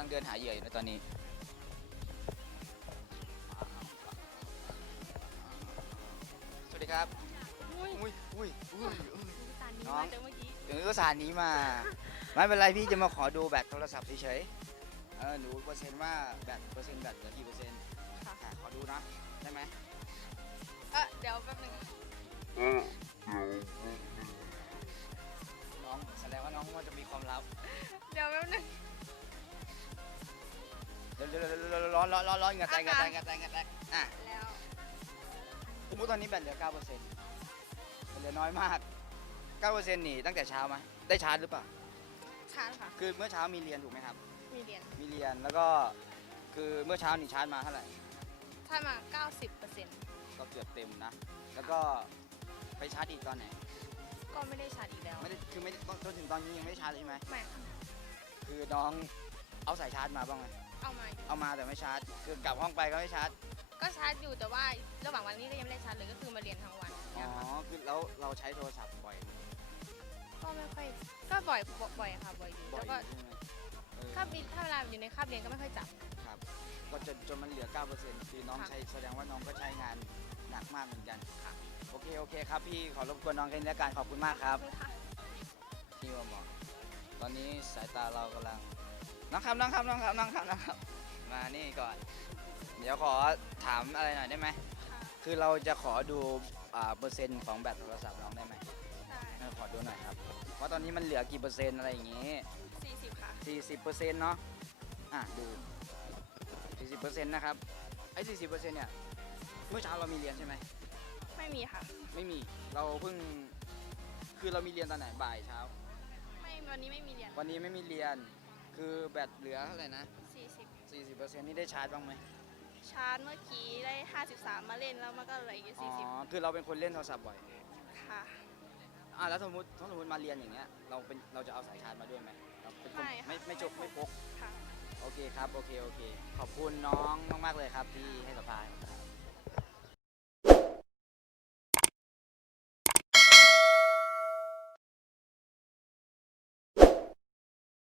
กำลังเดินหาเหยื่ออยู่ในตอนนี้ สวัสดีครับ อุ้ยอุ้ยอุ้ยอุ้ยอุ้ยสารนี้น้อง มาจากเมื่อกี้ถึงก็สารนี้มา ไม่เป็นไรพี่จะมาขอดูแบตโทรศัพท์เฉยๆ เออหนูเปอร์เซ็นต์ว่าแบตเปอร์เซ็นต์แบตเหลือกี่เปอร์เซ็นต์ค่ะ อะขอดูนะ ได้ไหม เออเดี๋ยวแป๊บนึงน้ ร้อนร้อนร้อนร้อนเหงาแตกเหงาแตกเหงาแตกเหงาแตกอะแล้วสมมติตอนนี้แบตเหลือ9%เปอร์เซ็นต์เหลือน้อยมาก9%เปอร์เซ็นต์นี่ตั้งแต่เช้าไหมได้ชาร์จหรือเปล่าชาร์จค่ะ คือเมื่อเช้ามีเรียนถูกไหมครับ มีเหรียญมีเรียนแล้วก็คือเมื่อเช้านี่ชาร์จมาเท่าไหร่ถ้ามา 90เปอร์เซ็นต์ก็เกือบเต็มนะ แล้วก็ไปชาร์จอีกตอนไหน ก็ไม่ได้ชาร์จอีกแล้ว ไม่ได้คือไม่ได้จนถึงตอนนี้ยังไม่ได้ชาร์จเลยใช่ไหมไม่ค่ะคือน้องเอาสายชาร์จมาบ้างไหม เอามาอยู่เอามาแต่ไม่ชาร์จ คือกลับห้องไปก็ไม่ชาร์จ ก็ชาร์จอยู่แต่ว่าระหว่างวันนี้ก็ยังไม่ได้ชาร์จเลยก็คือมาเรียนทั้งวันอ๋เนี่ยอค่ะคือแล้วเราใช้โทรศัพท์บ่อยก็ไม่ค่อยก็บ่อยบ่อยค่ะบ่อยอยู่บ่อแล้ยวก็ใช่ไหมเออถ้าบิถ้าเวลาอยู่ในคาบเรียนก็ไม่ค่อยจับ ครับ ก็จนจนมันเหลือ 9%คือน้องค่ะ ใช้แสดงว่าน้องก็ใช้งานหนักมากเหมือนกันค่ะโอเค โอเคครับพี่ ขอรบกวนน้องแค่นี้แล้วกันขอบคุณมากครับขอณค่ะพี่ว่าหมอตอนนี้สายตาเรากำลัง น้องครับน้องครับน้องครับน้องครับน้องครับ มานี่ก่อน เดี๋ยวขอถามอะไรหน่อยได้ไหมค่ะคือเราจะขอดูอ่าเปอร์เซ็นต์ของแบตโทรศัพท์น้องได้ไหมได้เออขอดูหน่อยครับ ว่าตอนนี้มันเหลือกี่เปอร์เซ็นต์อะไรอย่างงี้40ค่ะ40เปอร์เซ็นต์เนาะ อะดู40เปอร์เซ็นต์นะครับ ไอ้40เปอร์เซ็นต์เนี่ย เมื่อเช้าเรามีเรียนใช่ไหม ไม่มีค่ะ ไม่มี เราเพิ่ง คือเรามีเรียนตอนไหนบ่ายเช้า ไม่วันนี้ไม่มีเรียน วันนี้ไม่มีเรียน คือแบตเหลือเท่าไหร่นะ40 40เปอร์เซ็นต์นี่ได้ชาร์จบ้างไหมชาร์จเมื่อกี้ได้ 53 มาเล่นแล้วมันก็เหลืออีกอ๋อคือเราเป็นคนเล่นโทรศัพท์บ่อย40 ค่ะ อะแล้วสมมติถ้าสมมติมาเรียนอย่างเงี้ยเราเป็นเราจะเอาสายชาร์จมาด้วยไหมเราเป็นคนไม่ค่ะ ไม่ไม่จกไม่พกค่ะ โอเคครับโอเคโอเค ขอบคุณน้องมากๆเลยครับที่ให้สัมภาษณ์